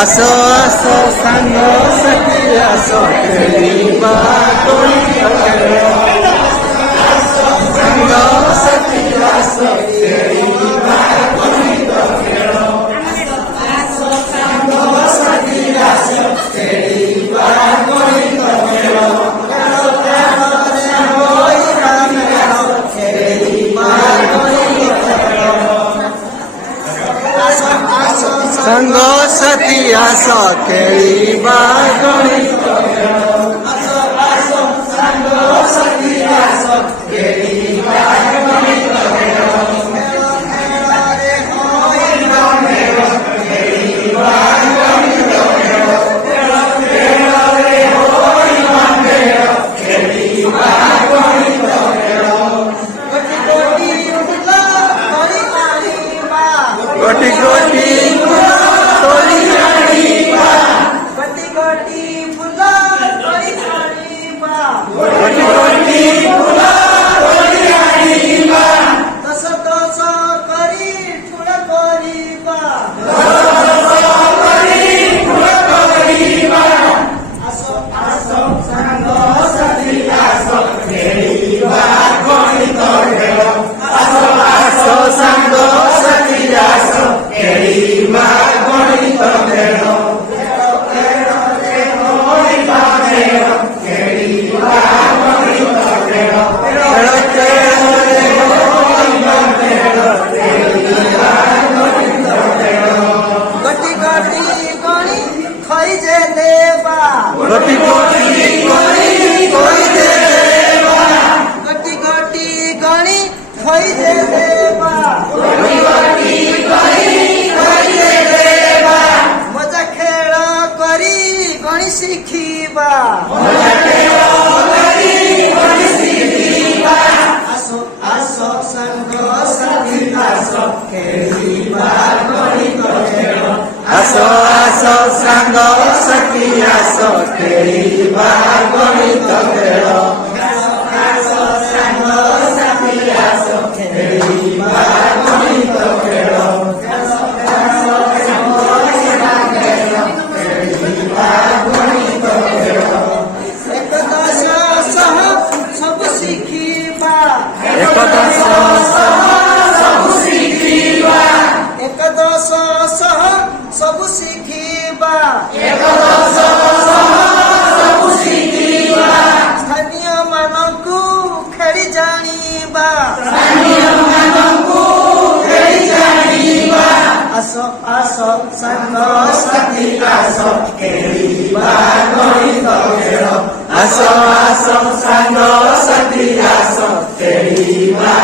ଆସ ଆସ ସାଙ୍ଗ ସାଥୀ ଆସ ଖେଳିବା ଗଣିତ ଖେଳ। ସାଙ୍ଗ ସାଥୀ ଆସ ଖେଳିବା ଗଣିତ ଖେଳ। ସାଙ୍ଗ ସାଥୀ ଆସ ଖେଳିବା ଗଣିତ ଖେଳ। ସାଙ୍ଗ ସାଥୀ ଆସ ଖେଳିବା ଗଣିତ ଖେଳ। ଆସ ଆସ ସାଙ୍ଗ ସାଥୀ ଆସ ଖେଳିବା ଗଣିତ ଖେଳ। ଖେଳରେ ହୋଇବା ମେଳ ଖେଳିବା ଗଣିତ ଖେଳ। ଖେଳରେ ହୋଇବା ମେଳ ଖେଳିବା ଗଣିତ ଖେଳ। ଗୋଟି ଗୋଟି ଫୁଲ ତୋଳି ଆଣିବା। ଗୋଟି ଗୋଟି ତୋଳି ଆଣିବା। ଗୋଟି ଗୋଟି ଫୁଲ ତୋଳି ଆଣିବା। ଗୋଟି ଗୋଟି ଫୁଲ ତୋଳି ଆଣିବା। ଦଶ ଦଶ କରି ଠୁଳ କରିବା। ଦଶ ଦଶ କରି ଠୁଳ କରିବା। ଆସ ଆସ ସାଙ୍ଗ ସାଥୀ ଆସ ଖେଳିବା ଗଣିତ ଖେଳ। ଆସ ଆସ ସାଙ୍ଗ ସାଥୀ ଆସ ଖେଳିବା ଗଣିତ ଖେଳ। ଖେଳରେ ହୋଇବା ମେଳ ଖେଳିବା ଗଣିତ ଖେଳ। ଖେଳରେ ହୋଇବା ମେଳ ଖେଳିବା ଗଣିତ ଖେଳ। ଗୋଟି ଗୋଟି ଗଣି ଖଇଜେ ଦେବା। ଗୋଟି ଗୋଟି ଗଣି ଖଇଜେ ଦେବା। ଗୋଟି ଗୋଟି ଗଣି ଖଇଜେ ଦେବା। ଗୋଟି ଗୋଟି ଗଣି ଖଇଜେ ଦେବା। ମଜା ଖେଳ କରି ଗଣି ଶିଖିବା। ମଜା ଖେଳ କରି ଗଣି ଶିଖିବା। ଆସ ଆସ ସାଙ୍ଗ ସାଥୀ ଆସ ଖେଳିବା ଗଣିତ ଖେଳ। ଆସ ଆସ ସାଙ୍ଗ ସାଥୀ ଆସ ଖେଳିବା ଗଣିତ ଖେଳ। ଆସ ସାଙ୍ଗ ସାଥୀ ଆସ ଖେଳିବା ଗଣିତ ଖେଳ। ଏକଦଶ ସହ ସବୁ ଶିଖିବା। ଏକଦଶ ସହ ସବୁ ଶିଖିବା। ଏକଦଶ ସହ ସବୁ ଶିଖିବା। ଏକଦଶ ସହ ସବୁ ଶିଖିବା। ସ୍ଥାନୀୟ ମାନଙ୍କୁ ଖେଳି ଜାଣିବା। ସ୍ଥାନୀୟ ମାନଙ୍କୁ ଖେଳି ଜାଣିବା। ଆସ ଆସ ସାଙ୍ଗ ସାଥୀ ଆସ ଖେଳିବା ଗଣିତ ଖେଳ। ଆସ ଆସ ସାଙ୍ଗ ସାଥୀ ଆସ ଖେଳିବା